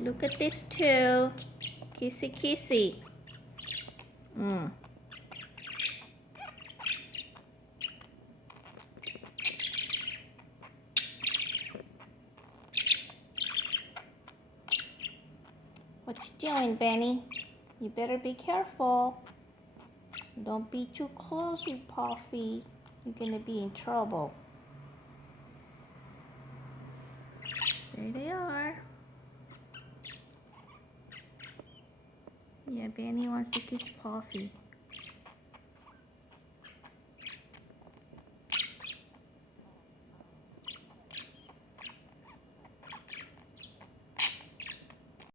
Look at this too. Kissy, kissy. What you doing, Benny? You better be careful. Don't be too close with Puffy. You're gonna be in trouble. There they are. Yeah, Benny wants to kiss Puffy.